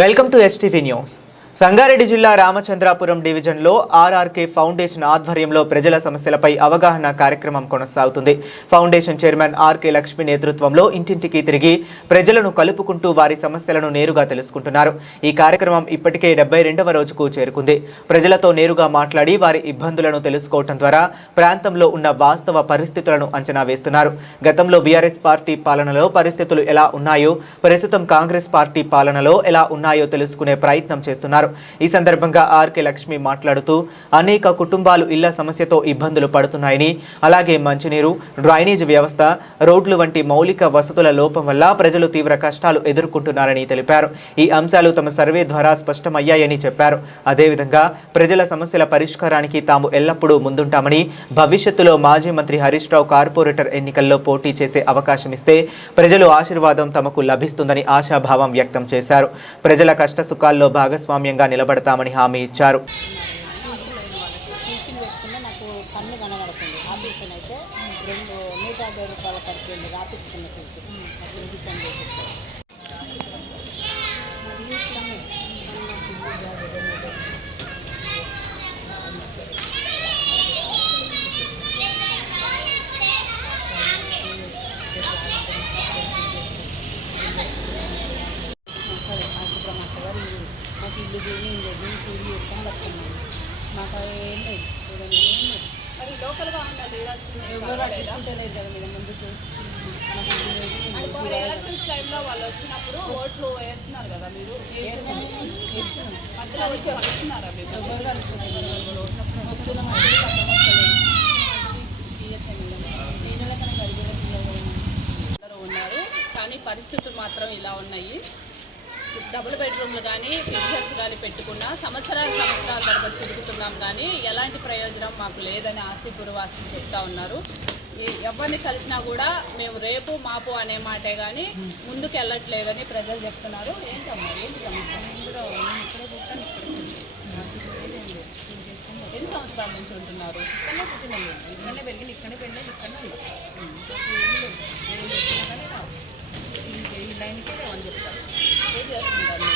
Welcome to STV news. Sangareddy జిల్లా రామచంద్రాపురం డివిజన్లో RRK foundation ఆధ్వర్యంలో ప్రజల సమస్యలపై అవగాహన కార్యక్రమం కొనసాగుతుంది. ఫౌండేషన్ చైర్మన్ ఆర్కే లక్ష్మి నేతృత్వంలో ఇంటింటికి తిరిగి ప్రజలను కలుపుకుంటూ వారి సమస్యలను నేరుగా తెలుసుకుంటున్నారు. ఈ కార్యక్రమం ఇప్పటికే 72వ రోజుకు చేరుకుంది. ప్రజలతో నేరుగా మాట్లాడి వారి ఇబ్బందులను తెలుసుకోవడం ద్వారా ప్రాంతంలో ఉన్న వాస్తవ పరిస్థితులను అంచనా వేస్తున్నారు. గతంలో బీఆర్ఎస్ పార్టీ పాలనలో పరిస్థితులు ఎలా ఉన్నాయో, ప్రస్తుతం కాంగ్రెస్ పార్టీ పాలనలో ఎలా ఉన్నాయో తెలుసుకునే ప్రయత్నం చేస్తున్నారు. ఈ సందర్భంగా ఆర్కే లక్ష్మి మాట్లాడుతూ అనేక కుటుంబాలు ఇళ్ల సమస్యతో ఇబ్బందులు పడుతున్నాయని, అలాగే మంచినీరు, డ్రైనేజ్ వ్యవస్థ, రోడ్లు వంటి మౌలిక వసతుల లోపం వల్ల ప్రజలు తీవ్ర కష్టాలు ఎదుర్కొంటున్నారని తెలిపారు. ఈ అంశాలు తమ సర్వే ద్వారా స్పష్టమయ్యాయని చెప్పారు. అదేవిధంగా ప్రజల సమస్యల పరిష్కారానికి తాము ఎల్లప్పుడూ ముందుంటామని, భవిష్యత్తులో మాజీ మంత్రి హరీష్ రావు కార్పొరేటర్ ఎన్నికల్లో పోటీ చేసే అవకాశం ఇస్తే ప్రజలు ఆశీర్వాదం తమకు లభిస్తుందని ఆశాభావం వ్యక్తం చేశారు. ప్రజల కష్ట సుఖాల్లో భాగస్వామ్యంగా నిలబడతామని హామీ ఇచ్చారు. ఎలక్షన్స్ టైంలో వాళ్ళు వచ్చినప్పుడు ఓట్లు వేస్తున్నారు కదా, మీరు మధ్యలో వచ్చి వస్తున్నారా? అందరూ ఉన్నారు, కానీ పరిస్థితులు మాత్రం ఇలా ఉన్నాయి. డబుల్ బెడ్రూమ్లు కానీ పిక్చర్స్ కానీ పెట్టుకున్నా సంవత్సరాల తరబడి తిరుగుతున్నాం, కానీ ఎలాంటి ప్రయోజనం మాకు లేదని ఆసిపురవాసులు చెప్తా ఉన్నారు. ఎవరిని కలిసినా కూడా మేము రేపు మాపు అనే మాటే కానీ ముందుకు వెళ్ళట్లేదని ప్రజలు చెప్తున్నారు. ఏంటమ్మా, ఏంటి ఎన్ని సంవత్సరాల నుంచి ఉంటున్నారు? ఇక్కడనే పెరిగింది, ఇక్కడనే పెళ్ళి, ఇక్కడనే ఈ లైన్కే అని చెప్తారు. ఏం చేస్తుంటారు?